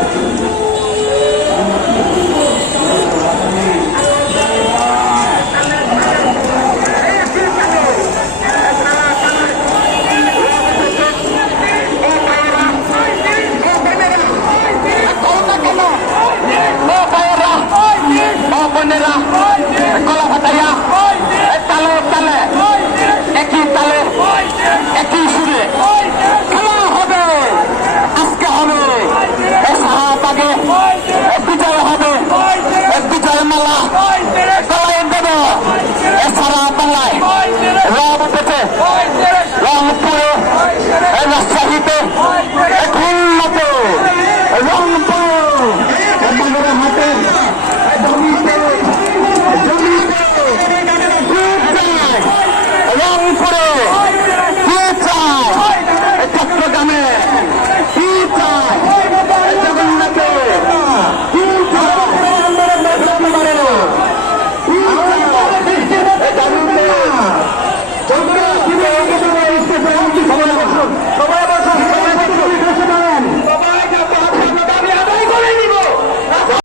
Thank you.